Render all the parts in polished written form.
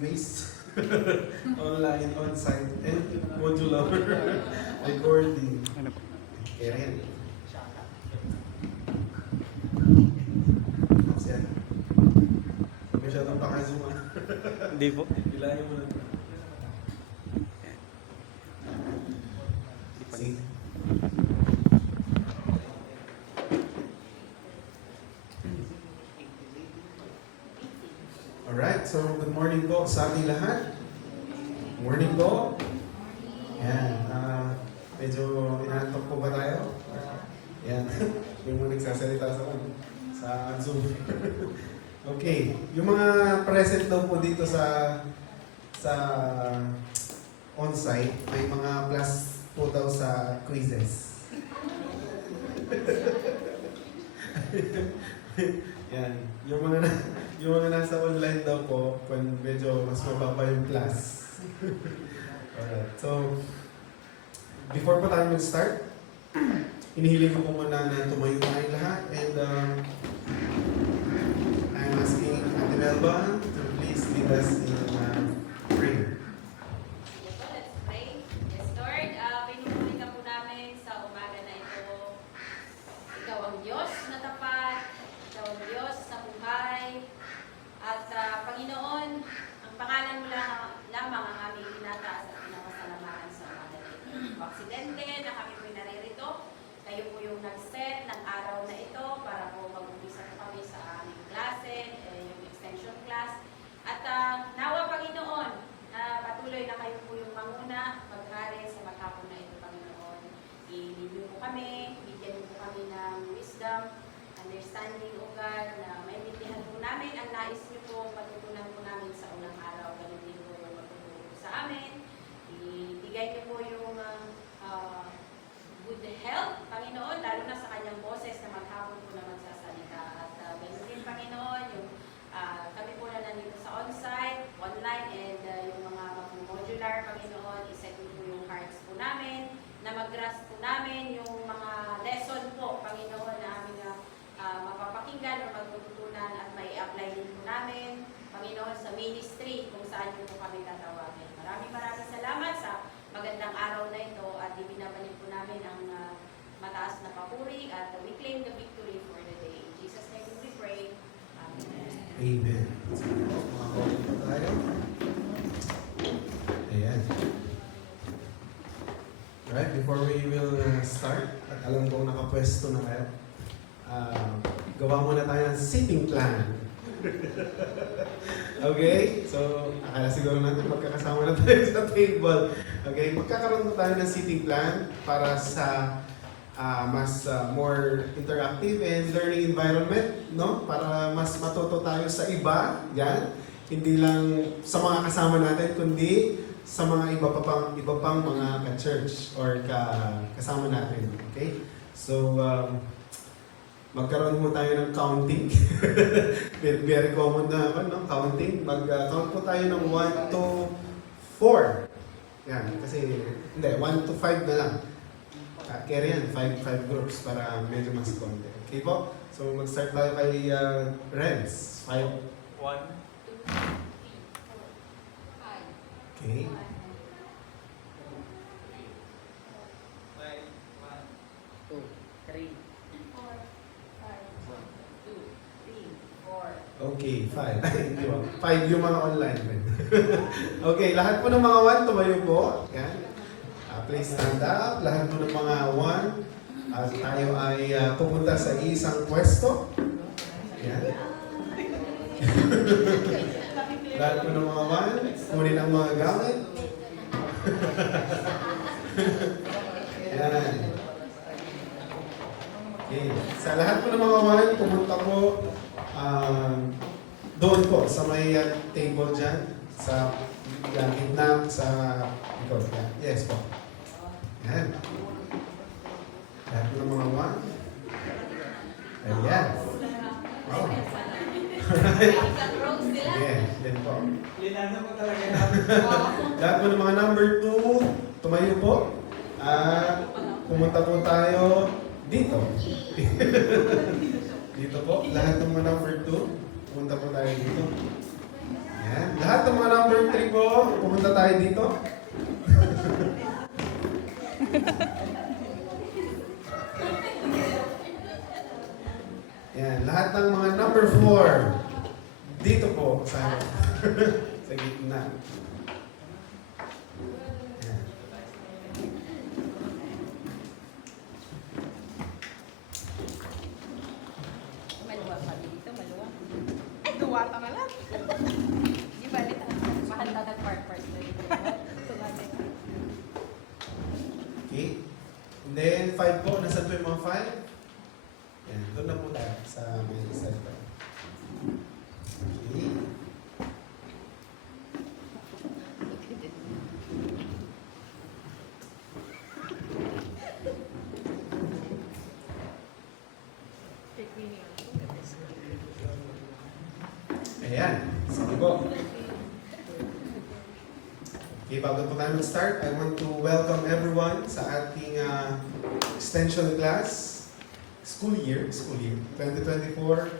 based online, on-site, and modular recording. Ano po? Kaya rin. Siya. Masyadong paka-zoom. Hindi po. Ilayo mo lang. See? Alright, so good morning po sa ating lahat. Morning po. Yan, medyo inaantok po ba tayo? Yan, yung mga nagsasalita sa Zoom. Okay, yung mga present daw po dito sa on-site, may mga plus po daw sa quizzes. Yan, yung mga nasa online daw po, kung medyo mas mababa yung class. Alright, so before po tayo mag-start, inihiling ko po muna na tumayo tayong lahat, and I'm asking Ate Melba to please lead us in prayer. Let's pray. Yes, Lord, pinupuli ka po namin sa umaga na ito. Ikaw ang Diyos na tapat, Ikaw ang Diyos na buhay. At Panginoon, ang pangalan mo lamang ang aming tinataas at pinapasalamatan sa umaga na ito. Aksidente na kami po'y naririto. Kayo po yung nag-set ng araw na ito para po mag-umpisa po kami sa aming klase, yung extension class. At nawa, Panginoon, patuloy na kayo po yung manguna, maghari sa maghapon na ito, Panginoon. I-review po kami, bigyan po kami ng wisdom, understanding, O God, na maintindihan po namin ang nais niyo po, patutunan po namin sa unang araw. Ganun din po yung magtuturo po sa amin. Ibigay niyo po yung good health, Panginoon, lalo na sa kanyang boses na maghapon po na magsasalita. At ganun din, Panginoon, yung kami po na nandito sa on-site, online, and yung mga modular, Panginoon, iset po yung hearts po namin, na mag-grasp po namin yung mga lesson po, Panginoon, na aming mapapakinggan o magtututunan at may apply din po namin, Panginoon, sa ministry kung saan niyo po kami tatawagin. Maraming salamat sa magandang araw na ito at ibinabalik po namin ang mataas na papuri at we claim the victory for the day. In Jesus' name we pray. Amen. Amen. Mga comment po tayo. Ayan. Alright, before we will start, at alam kong nakapwesto na kayo, gawa muna tayo ng seating plan. Okay? So, akala siguro natin magkakasama na tayo sa table. Okay? Magkakaroon po tayo ng seating plan para sa mas more interactive and learning environment, no? Para mas matuto tayo sa iba, yan. Hindi lang sa mga kasama natin, kundi sa mga iba pang mga ka-church or kasama natin. Okay? So, magkaroon mo tayo ng counting. Very common na no? Counting. Mag-count po tayo ng 1 to 4. Yan. Kasi, hindi, 1 to 5 na lang. Kaya yan, 5 groups para medyo mas konti. Okay po? So, mag-start tayo kay Renz. 5. 1. 2, 3, 4, 5. Okay. 2, 3, 4. Okay, 5. 5 yung mga online. Okay, lahat po ng mga 1, tumayo po. Yan. Please stand up. Lahat po ng mga 1. At tayo ay pupunta sa isang pwesto. Yan. Lahat po ng mga 1. Kunin ang mga gamit. Yan. Okay. Sa lahat po ng mga 1, pumunta po doon po sa may table dyan. Sa gitna, sa likod. Yes po. Yan. Lahat po ng mga 1. Ayan. Wow. Yes, yan po. Linano ko talaga. Lahat po ng mga number 2, tumayo po. Pumunta po tayo dito. Dito po. Lahat ng mga number 2, pumunta po tayo dito. Yan. Lahat lahat ng mga number 3 po, pumunta tayo dito. Yan, lahat ng mga number 4, dito po sa, sa gitna. Yan. Maluwa pa dito, maluwa. Ay, duwa ka na lang. Di ba, ito, mahal na nag-part-part na dito. Tumali. Okay. And then 5 po, nasa po yung mga 5? Yan, doon na po tayo sa may side pa. Okay. Ayan, sige po. Okay, bago po tayo mag-start, I want to welcome everyone sa ating extension class school year 2024-2025.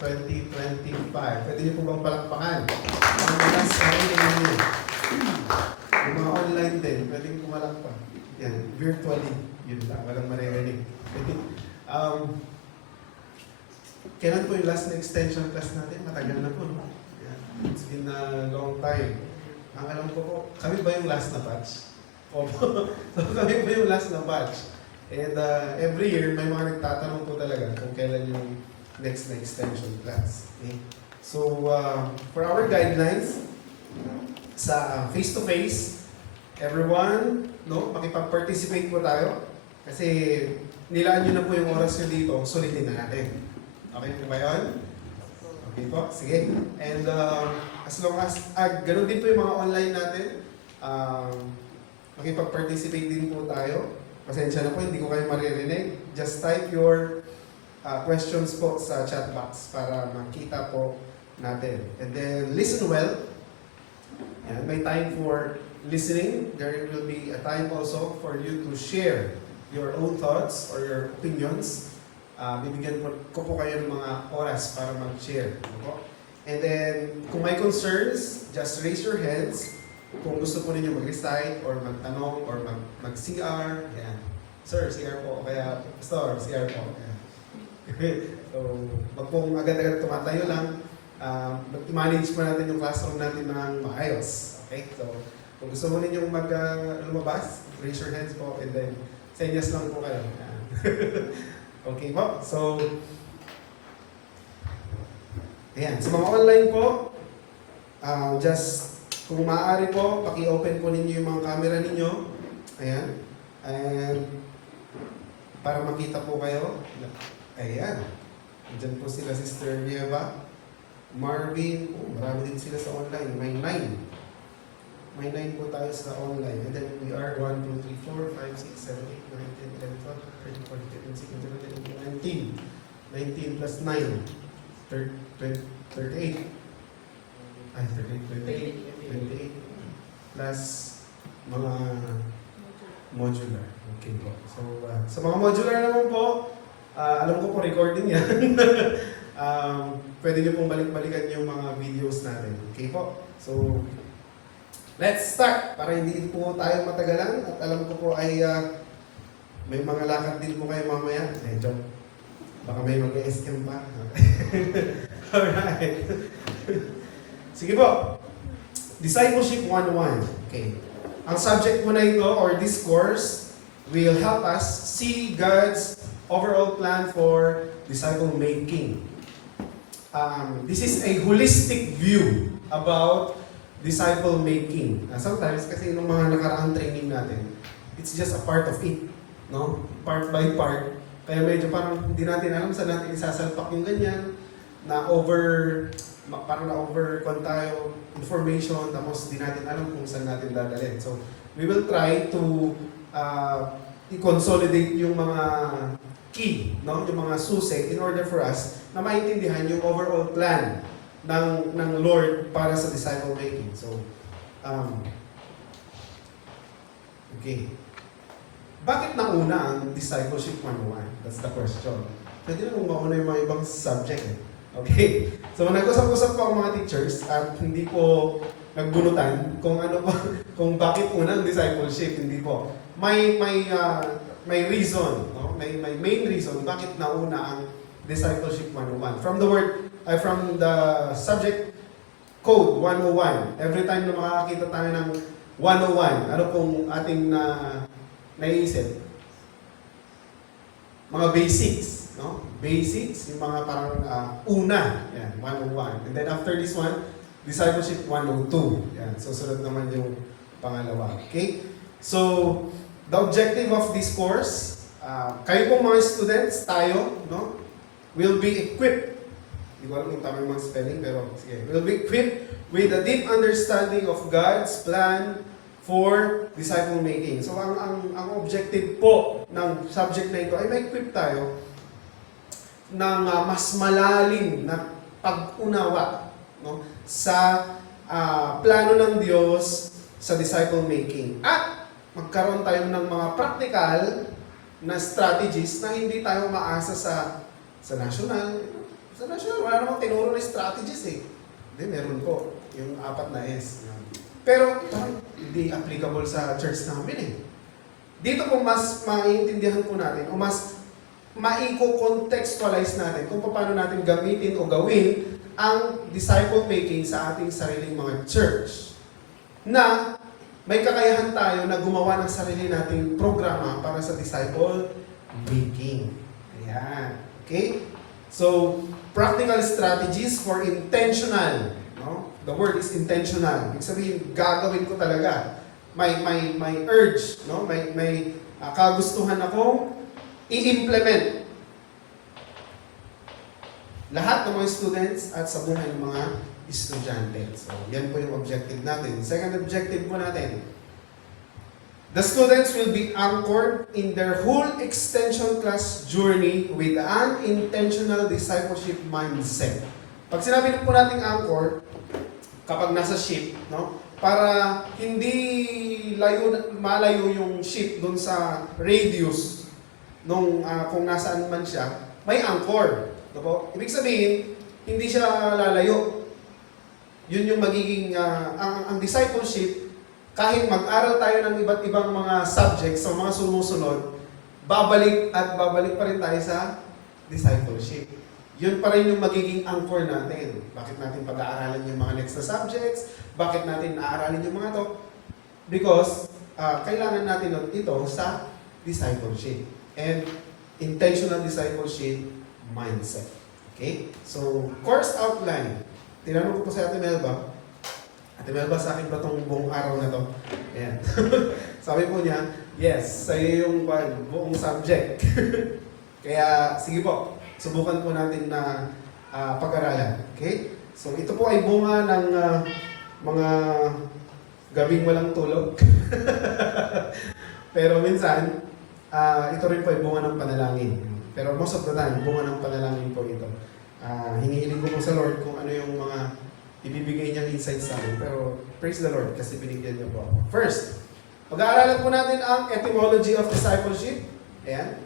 Pwede niyo po bang palakpakan? Ang mga sa ninyo. Yung mga online din, pwede niyo po malakpak. Yan, virtually. Yun lang, walang maririnig. Kailan po yung last na extension class natin? Matagal na po, no? Yan. It's been a long time. Ang alam ko po, kami ba yung last na batch? Opo. So kami ba yung last na batch? And every year, may mga nagtatanong po talaga kung kailan yung next na extension class. Okay? So, for our guidelines, sa face-to-face, everyone, no, makipag-participate po tayo. Kasi nilaan nyo na po yung oras nyo dito, sulitin na natin. Okay po ba yun? Okay po, sige. And as long as, ganun din po yung mga online natin, makipag-participate din po tayo. Pasensya na po, hindi ko kayo maririnig. Just type your questions po sa chat box para makita po natin. And then, listen well. Yan, may time for listening. There will be a time also for you to share your own thoughts or your opinions. Bibigyan ko po kayo ng mga oras para mag-share. And then, kung may concerns, just raise your hands. Kung gusto po ninyo mag-recite or magtanong or mag-CR, yan. Sir, CR po. Kaya, Pastor, CR po. So, wag pong agad-agad tumatayo lang. Manage po natin yung classroom natin ng maayos. Okay? So, kung gusto mo ninyong lumabas, raise your hands po and then senyas lang po kayo. Okay po? So, ayan. Sa mga online po, just kung maaari po, paki-open po ninyo yung mga camera ninyo. Ayan. And para makita po kayo. Ayan. Diyan po sila Sister Nieva, Marvin. Oh, marami din sila sa online. May 9. May 9 po tayo sa online. And then we are 1, 2, 3, 4, 5, 6, 7, 8, 9, 10, 11, 12, 13, 14, 15, 16, 17, 19 plus 9. 38. Ay, 38. 28 plus mga modular. Okay po. So, sa mga modular naman po, alam ko po recording yan. Pwede nyo pong balik-balikan yung mga videos natin. Okay po? So, let's start para hindi po tayo matagalan at alam ko po ay may mga lakad din po kayo mamaya. Medyo, baka may mag-escam pa. Alright. Sige po. Discipleship 101. Okay. Ang subject po na ito or this course will help us see God's overall plan for disciple making. This is a holistic view about disciple making. Sometimes kasi nung mga nakaraang training natin, it's just a part of it, no? Part by part. Kaya medyo parang hindi natin alam saan natin isasalpak yung ganyan na parang na-overcon tayo information tapos di natin alam kung saan natin dadalhin. So, we will try to i-consolidate yung mga key, no? Yung mga susi in order for us na maintindihan yung overall plan ng Lord para sa disciple making. So, okay. Bakit nauna ang discipleship 101? That's the question. Pwede na kung mauna yung mga ibang subject eh. Okay. So nag-usap-usap po ang mga teachers at hindi po nagbunutan kung ano po, kung bakit unang discipleship, hindi po. May reason, no? May main reason bakit nauna ang discipleship 101. From the subject code 101. Every time na makakita tayo ng 101, ano pong ating naiisip? Mga basics, no? Basics, yung mga parang una, yan, 101. And then after this one, discipleship 102. Yan, susunod naman yung pangalawa. Okay? So, the objective of this course, kayo pong mga students, tayo, no? Will be equipped. Hindi ko alam kung tama yung mga spelling, pero sige. Will be equipped with a deep understanding of God's plan for disciple making. So, ang objective po ng subject na ito ay ma-equip tayo ng mas malalim na pag-unawa, no, sa plano ng Diyos sa disciple making. At magkaroon tayo ng mga practical na strategies na hindi tayo maasa sa national. Sa national, wala namang tinuro na strategies eh. Hindi, meron po. Yung 4 na S. Pero hindi applicable sa church namin eh. Dito po mas maiintindihan po natin o mas maiko-contextualize natin kung paano natin gamitin o gawin ang disciple making sa ating sariling mga church. Na may kakayahan tayo na gumawa ng sarili nating programa para sa disciple making. Ayan. Okay? So, practical strategies for intentional. No? The word is intentional. Ibig sabihin, gagawin ko talaga. May urge, no? May kagustuhan akong i-implement. Lahat ng mga students at sa buhay ng mga estudyante. So, yan po yung objective natin. Second objective po natin, the students will be anchored in their whole extension class journey with an intentional discipleship mindset. Pag sinabi po natin anchor, kapag nasa ship, no? Para hindi malayo yung ship dun sa radius nung kung nasaan man siya, may anchor. Diba? Ibig sabihin, hindi siya lalayo. Yun yung magiging, ang discipleship, kahit mag-aral tayo ng iba't ibang mga subjects sa mga sumusunod, babalik pa rin tayo sa discipleship. Yun pa rin yung magiging anchor natin. Bakit natin pag-aaralan yung mga next na subjects? Bakit natin aaralin yung mga to? Because kailangan natin ito sa discipleship. And intentional discipleship mindset. Okay? So, course outline. Tinanong ko po sa Ate Melba. Ate Melba, sa akin ba itong buong araw na to? Ayan. Sabi po niya, yes, sa'yo yung buong subject. Kaya, sige po, subukan po natin na pag-aralan. Okay? So, ito po ay bunga ng mga gabing walang tulog. Pero minsan, ito rin po ay bunga ng panalangin. Pero most of the time, bunga ng panalangin po ito. Hinihiling ko po sa Lord kung ano yung mga ibibigay niyang insights sa amin. Pero praise the Lord kasi binigyan niyo po ako. First, pag-aaralan po natin ang etymology of discipleship. Ayan.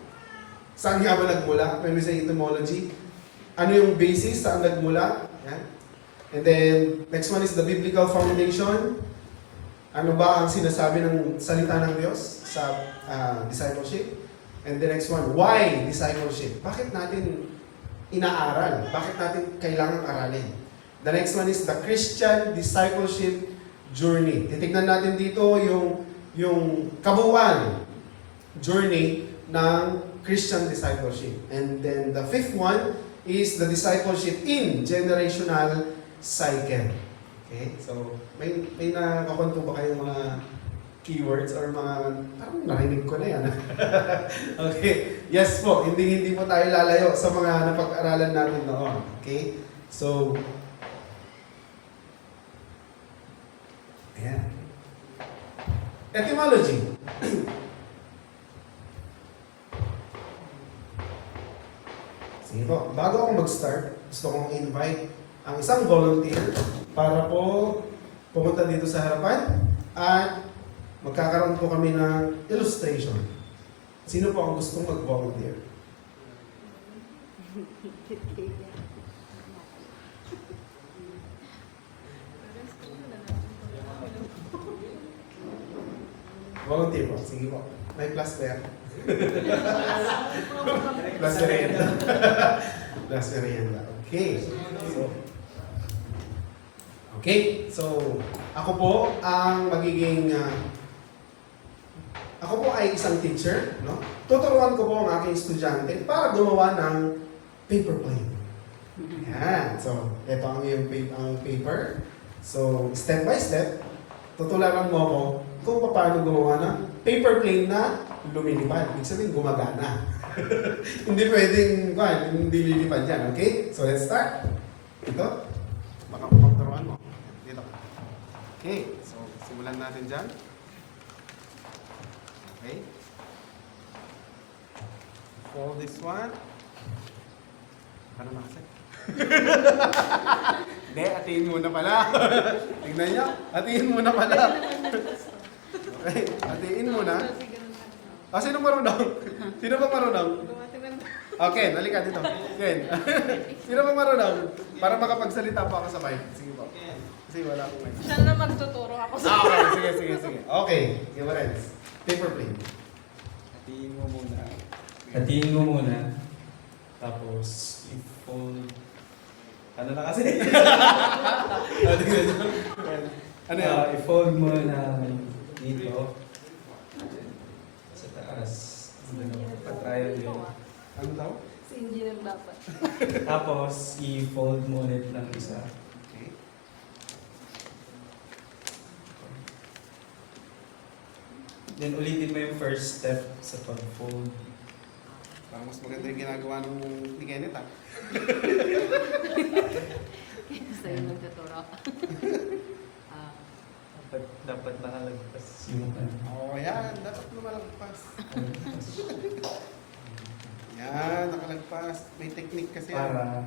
Saan nga ba nagmula? When we say etymology, ano yung basis, saan nagmula? Ayan. And then, next one is the biblical foundation. Ano ba ang sinasabi ng salita ng Diyos sa discipleship? And the next one, why discipleship? Bakit natin inaaral? Bakit natin kailangang aralin? The next one is the Christian discipleship journey. Titignan natin dito yung kabuuan journey ng Christian discipleship. And then the fifth one is the discipleship in generational cycle. Okay? So, may nakakonto ba kayong mga keywords or mga, parang narinig ko na yan. Okay. Yes po, hindi po tayo lalayo sa mga napag-aralan natin noon. Okay? So, ayan. Etymology. Sige po, bago ako mag-start, gusto kong invite ang isang volunteer para po pumunta dito sa harapan at magkakaroon po kami ng illustration. Sino po ang gustong mag-volunteer? volunteer po. Sige po. May plus there. Plus merienda. Plus merienda. Okay. So, ako po ang magiging, ako po ay isang teacher, no? Tuturuan ko po ang aking estudyante para gumawa ng paper plane. Yan. So, ito ang iyong paper. So, step by step, tutularan mo ako kung paano gumawa ng paper plane na lumilipad. Ibig sabihin, gumagana. Hindi pwedeng, hindi lilipad yan. Okay? So, let's start. Ito. Baka pagturuan mo. Dito. Okay. So, simulan natin dyan. Okay. Fold this one. Ano na kasi? Hindi, atiin muna pala. Tignan niyo. Atiin muna pala. Okay, atiin muna. Sino marunong? Sino ba marunong? Okay, halika dito. Ken. Sino ba marunong? Para makapagsalita pa ako sabay. Sige po. Kasi wala akong mic. Siya na magtuturo ako sa Okay, sige. Okay, give friends. Paper plane. Hatiin mo muna. Tapos, i-fold. Ano na kasi? Ano yan? I-fold mo na dito. Sa taas. Pa-triangle. Ano daw? si engineer dapat. Tapos, i-fold mo ulit ng isa. Okay. Then, ulitin mo yung first step sa pag-fold. Parang mas maganda yung ginagawa ng ni Kenneth, ah. Sa'yo nagtuturo. Dapat nakalagpas yung ano. Oo, yan. Dapat lumalagpas. Yan, nakalagpas. May technique kasi yan.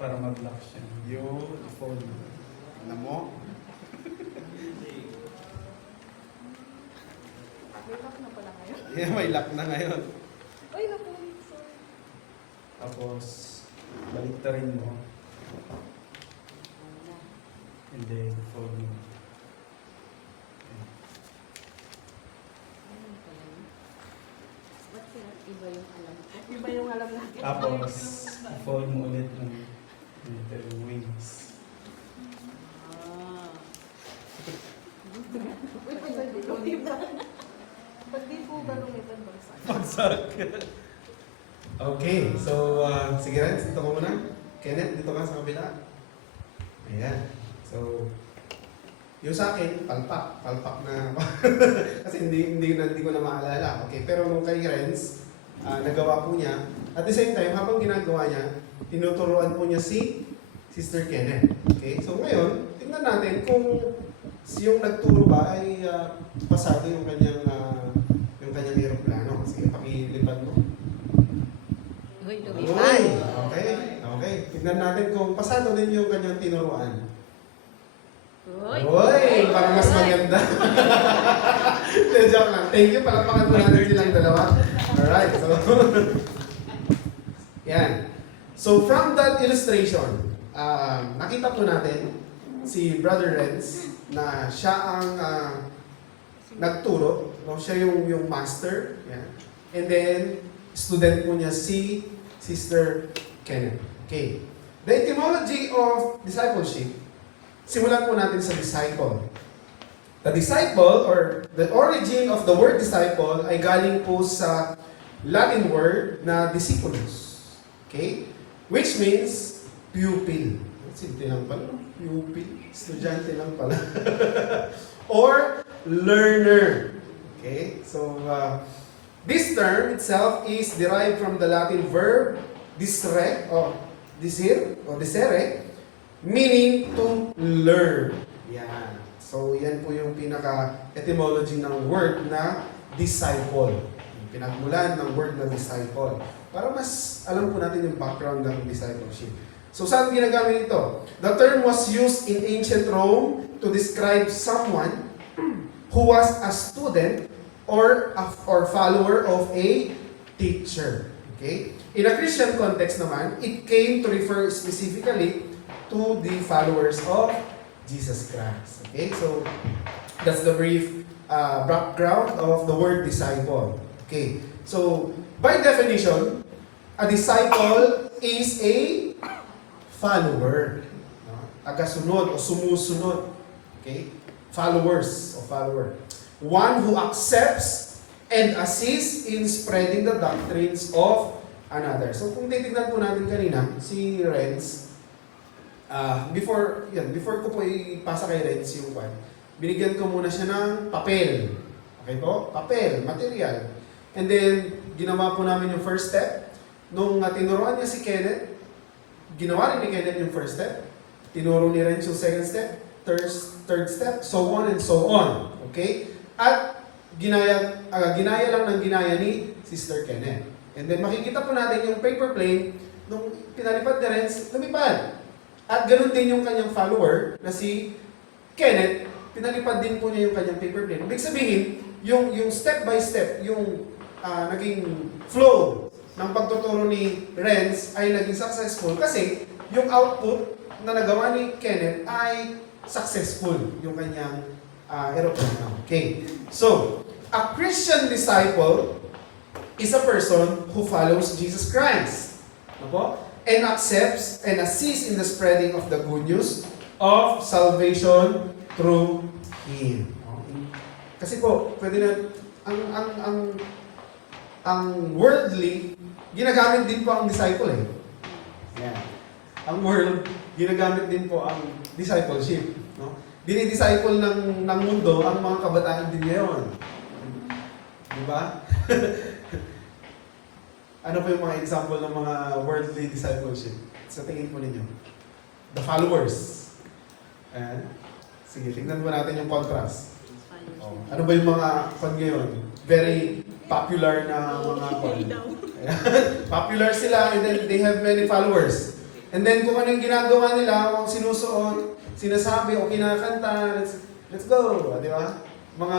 Para mag-lock siya. Yun. Fold. Tignan mo. May lock na pala ngayon. Yeah, may lock na ngayon. Ay, naku. Sorry. Tapos, baliktarin mo. And then, fold mo. Ba't kaya iba yung alam ko? Iba yung alam natin. Tapos, fold mo ulit ng little wings. Ah. Uy, pwede ko. Diba? Pag di po ba lumipan bagsak? Okay, so, sige rin, dito ko muna. Kenneth, dito ka sa kabila. Ayan. So, yung sa akin, palpak. Palpak na. Kasi hindi ko na maalala. Okay, pero nung kay Renz, nagawa po niya. At the same time, habang ginagawa niya, tinuturuan po niya si Sister Kenneth. Okay, so ngayon, tingnan natin kung yung nagturo ba ay pasado yung kanyang aeroplano. Sige, pakilipad mo. Uy, Uy, lumipad. okay. Tignan natin kung pasado din yung kanyang tinuruan. Uy, Parang mas maganda. Joke lang. Thank you. Palapakan po natin silang dalawa. Alright, so. Yan. So, from that illustration, nakita po natin si Brother Renz na siya ang nagturo. No? Siya yung master. Yan. And then, student po niya si Sister Kenneth. Okay. The etymology of discipleship, simulan po natin sa disciple. The disciple, or the origin of the word disciple, ay galing po sa Latin word na discipulus. Okay? Which means pupil. Simple lang pala. Pupil. Estudyante lang pala. Or learner. Okay? So, this term itself is derived from the Latin verb discere, meaning to learn. Yan. So, yan po yung pinaka-etymology ng word na disciple. Yung pinagmulan ng word na disciple. Para mas alam po natin yung background ng discipleship. So, saan ginagamit ito? The term was used in ancient Rome to describe someone who was a student or follower of a teacher. Okay? In a Christian context naman, it came to refer specifically to the followers of Jesus Christ. Okay? So, That's the brief background of the word disciple. Okay. So, by definition, a disciple is a follower. No? Tagasunod o sumusunod. Okay? Followers o follower. One who accepts and assists in spreading the doctrines of another. So kung titignan po natin kanina, si Renz, before ko po ipasa kay Renz yung one, binigyan ko muna siya ng papel. Okay po? Papel, material. And then, ginawa po namin yung first step. Nung tinuruan niya si Kenneth, ginawa rin ni Kenneth yung first step. Tinuro ni Renz yung second step, third step, so on and so on. Okay? At ginaya lang ng ginaya ni Sister Kenneth. And then makikita po natin yung paper plane, nung pinalipad ni Renz, lumipad. At ganun din yung kanyang follower na si Kenneth, pinalipad din po niya yung kanyang paper plane. Ibig sabihin, yung step by step, yung naging flow ng pagtuturo ni Renz ay naging successful kasi yung output na nagawa ni Kenneth ay successful yung kanyang aeroplano. Okay. So, a Christian disciple is a person who follows Jesus Christ. Ano? And accepts and assists in the spreading of the good news of salvation through Him. Kasi po, pwede na, ang worldly, ginagamit din po ang disciple eh. Yan. Ang world, ginagamit din po ang discipleship. No? Dinidisciple ng mundo ang mga kabataan din ngayon. Diba? Ano po yung mga example ng mga worldly discipleship? Sa tingin po ninyo? The followers. Ayan. Sige, tingnan po natin yung contrast. Oh. Ano ba yung mga fan ngayon? Very popular na mga fan. Popular sila and then they have many followers. And then kung ano yung ginagawa nila, kung sinusuot, sinasabi o kinakanta, let's go. Di ba? Mga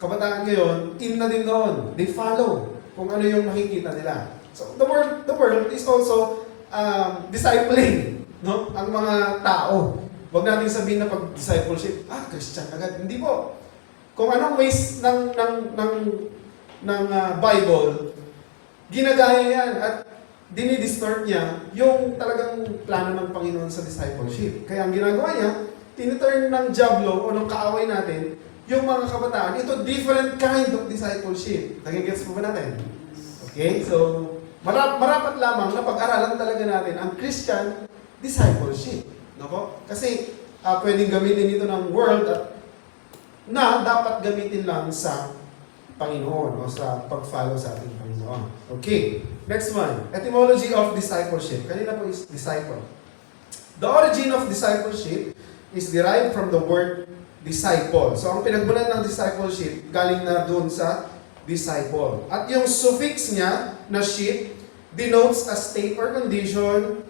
kabataan ngayon, in na din doon. They follow kung ano yung nakikita nila. So the world is also discipling, no? Ang mga tao. Huwag natin sabihin na pag-discipleship, Christian agad. Hindi po. Kung anong ways ng Bible, ginagaya yan at dinidistort niya yung talagang plano ng Panginoon sa discipleship. Kaya ang ginagawa niya, tiniturn ng diablo o ng kaaway natin yung mga kabataan. Ito different kind of discipleship. Nagigets po ba natin? Okay? So, marapat lamang na pag-aralan talaga natin ang Christian discipleship. No? Kasi pwedeng gamitin ito ng world at na dapat gamitin lang sa Panginoon o sa pag-follow sa ating Panginoon. Okay, next one. Etymology of discipleship. Kanina po is disciple. The origin of discipleship is derived from the word disciple. So, ang pinagmulan ng discipleship, galing na doon sa disciple. At yung suffix niya na ship denotes a state or condition.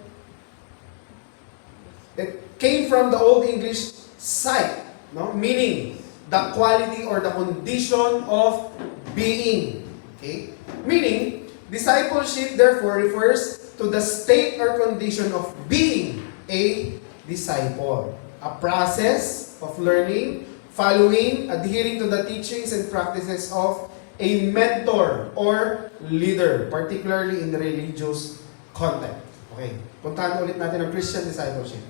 It came from the Old English sight, no? Meaning, the quality or the condition of being. Okay? Meaning, discipleship therefore refers to the state or condition of being a disciple. A process of learning, following, adhering to the teachings and practices of a mentor or leader, particularly in the religious context. Okay, puntahan ulit natin ang Christian discipleship.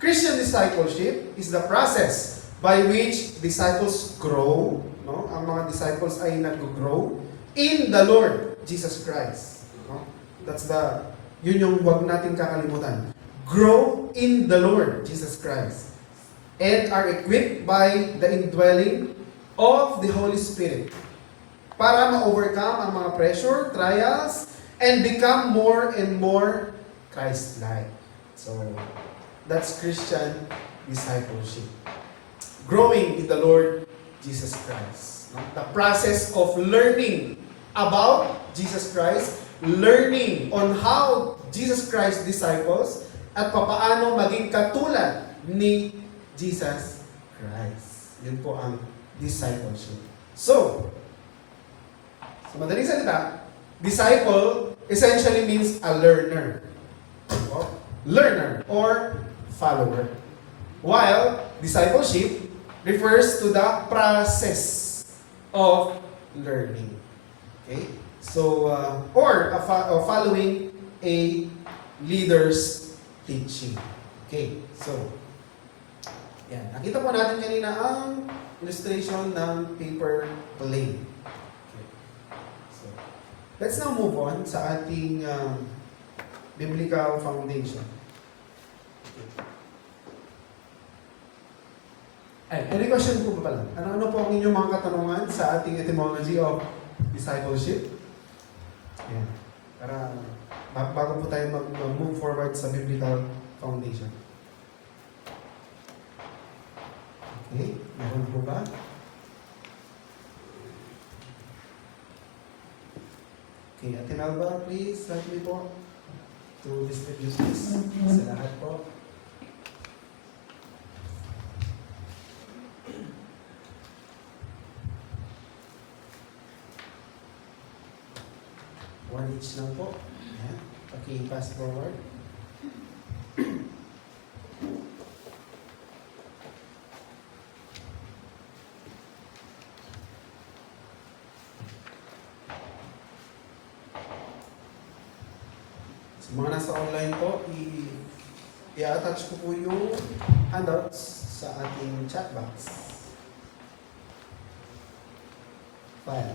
Christian discipleship is the process by which disciples grow, no? Ang mga disciples ay nag-grow in the Lord Jesus Christ. No? Yun yung wag natin kakalimutan. Grow in the Lord Jesus Christ. And are equipped by the indwelling of the Holy Spirit para ma-overcome ang mga pressure, trials, and become more and more Christ-like. So, that's Christian discipleship. Growing in the Lord Jesus Christ. The process of learning about Jesus Christ, learning on how Jesus Christ disciples, at papaano maging katulad ni Jesus Christ. Yun po ang discipleship. So, sa madaling salita, disciple essentially means a learner. Learner or follower. While discipleship refers to the process of learning. Okay? So, or following a leader's teaching. Okay? So, yan. Nakita po natin kanina ang illustration ng paper plane. Okay. So, let's now move on sa ating biblical foundation. Ay, any question po ba pala? Ano po ang inyong mga katanungan sa ating etymology of discipleship? Ayan. Para bago po tayo mag-move forward sa biblical foundation. Okay, meron po ba? Okay, Ate Melba, please help me po to distribute this sa lahat po. One each lang po. Ayan. Okay, pass forward. Sa mga nasa online po, i-attach ko po yung handouts sa ating chat box. File.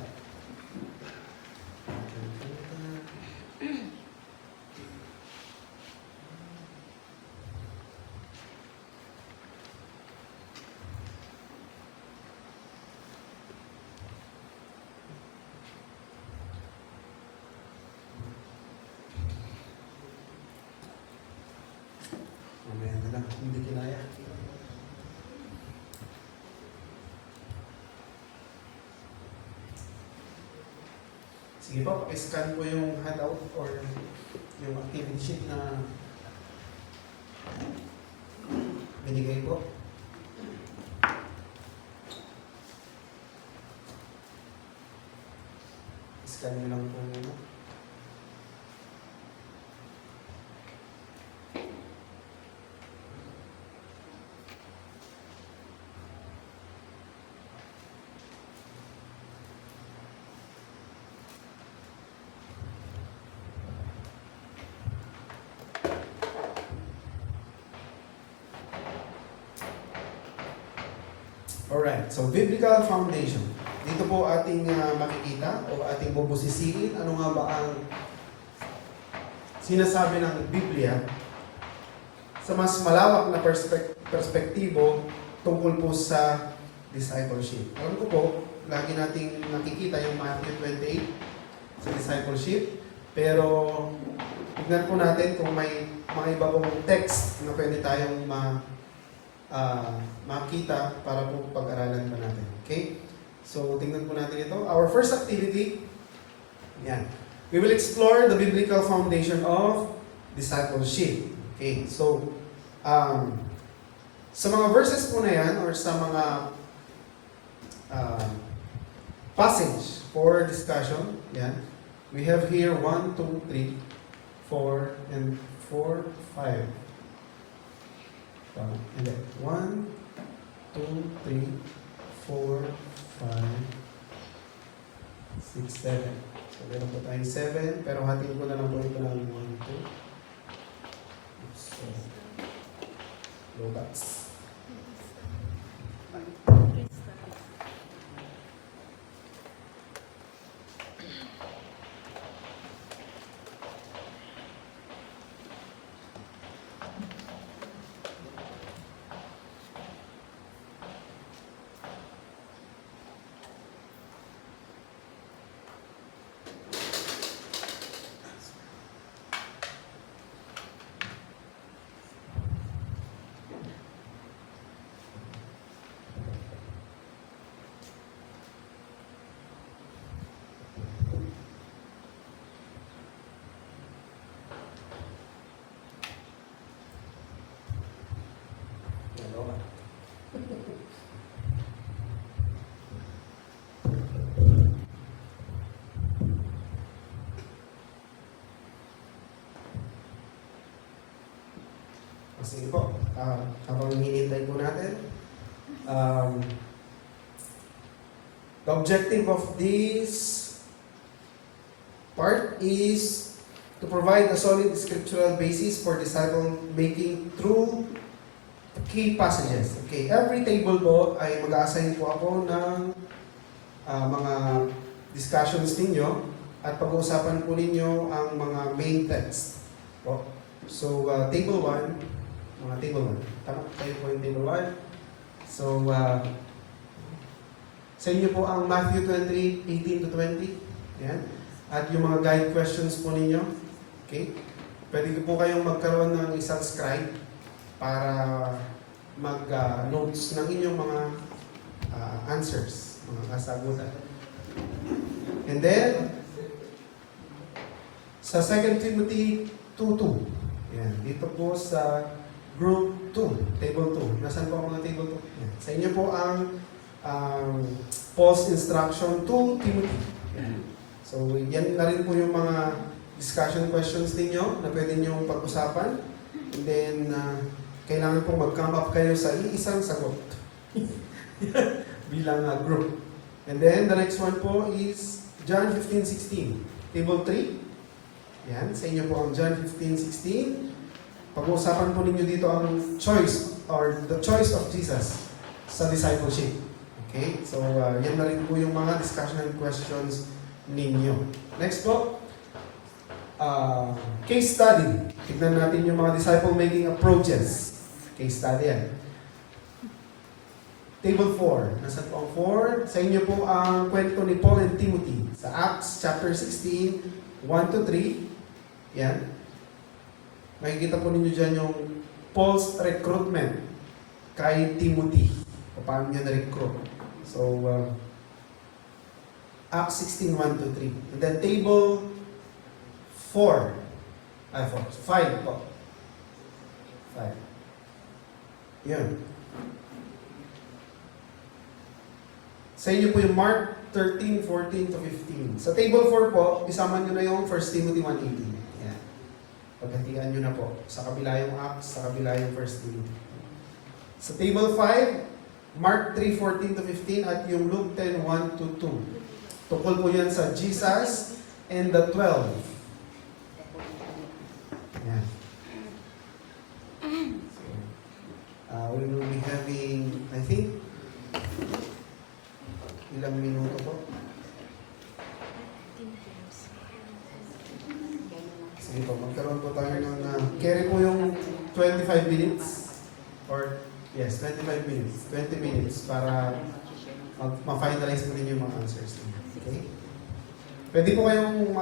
Mamaya na lang, hindi kinaya. Sige po, scan po yung handout or yung activity sheet na binigay po. Scan nyo lang po muna. Alright, so biblical foundation. Dito po ating makikita o ating bubusisiin ano nga ba ang sinasabi ng Biblia sa mas malawak na perspektibo tungkol po sa discipleship. Alam ko po, lagi nating nakikita yung Matthew 28 sa discipleship, pero tignan po natin kung may mga iba pong text na pwede tayong makita para po pag-aralan pa natin. Okay? So, tingnan po natin ito. Our first activity, yan. We will explore the biblical foundation of discipleship. Okay? So, sa mga verses po na yan, or sa mga passage for discussion, yan, we have here 1, 2, 3, 4, and 4, 5. And then 1, 2, 3, 4, 5, 6, 7. So, meron po tayong 7, pero hatiin ko na lang po ito ng 1, 2. So, lobats. Sige po, habang hinihintay po natin, Um, the objective of this part is to provide a solid scriptural basis for disciple making through key passages. Okay, every table po ay mag-assign po ako ng mga discussions ninyo at pag-uusapan po ninyo ang mga main text po. So, table 1, mga table 1. Tama, kayo po yung table 1. So, sa inyo po ang Matthew 23, 18 to 20. Yan. At yung mga guide questions po ninyo. Okay? Pwede po kayong magkaroon ng isang scribe para mag-notes ng inyong mga answers, mga kasagutan. And then, sa 2 Timothy 2:2. Yan. Dito po sa group 2, table 2. Nasaan po ang mga table 2? Yan. Sa inyo po ang Paul's instruction to Timothy. Yan. So, yan na rin po yung mga discussion questions ninyo na pwede nyo pag-usapan. And then, kailangan po mag-come up kayo sa iisang sagot bilang group. And then, the next one po is John 15:16. Table 3. Yan, sa inyo po ang John 15:16. Pag-uusapan po ninyo dito ang choice or the choice of Jesus sa discipleship. Okay? So, yan na rin po yung mga discussion and questions ninyo. Next po, case study. Tignan natin yung mga disciple-making approaches. Case study yan. Table 4. Nasaan po ang 4? Sa inyo po ang kwento ni Paul and Timothy sa Acts chapter 16, 1 to 3. Yan. Makikita po ninyo dyan yung Paul's recruitment kay Timothy. Paano niya na-recruit. So, Acts 16, 1 to 3. And then table 5 po. 5. Yan. Sa inyo po yung Mark 13, 14 to 15. Sa table 4 po, isama nyo na yung 1 Timothy 1:18. Yan. Paghatian nyo na po. Sa kabila yung Acts, sa kabila yung 1 Timothy. Sa table 5, Mark 3:14 to 15 at yung Luke 10:1 to 2. Tukol po yan sa Jesus and the 12. Yan. So, we will be having, I think, ilang minuto po? Sige po, magkaroon po tayo ng carry po yung 25 minutes or yes, 25 minutes. 20 minutes para ma-finalize mo ninyo yung mga answers ninyo. Okay? Pwede po kayong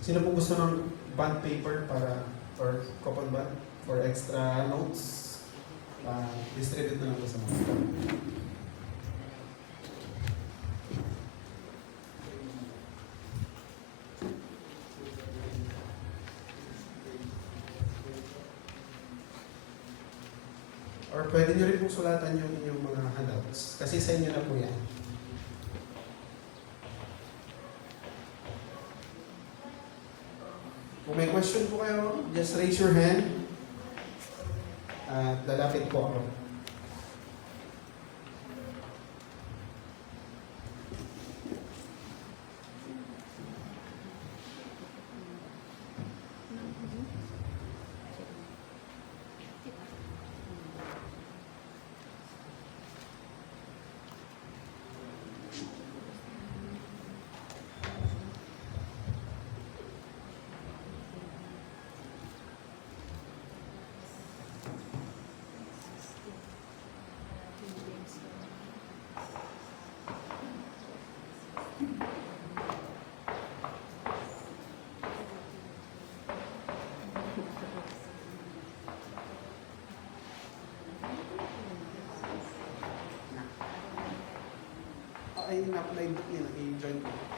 sino po gusto ng bond paper para or coupon bond for extra notes? Distribute na lang po sa mga. Or pwede nyo rin pong sulatan yung inyong mga handouts. Kasi sa inyo na po yan. Kung may question po kayo, just raise your hand. At lalapit po ako. Ay, na-apply yun, i-join ko.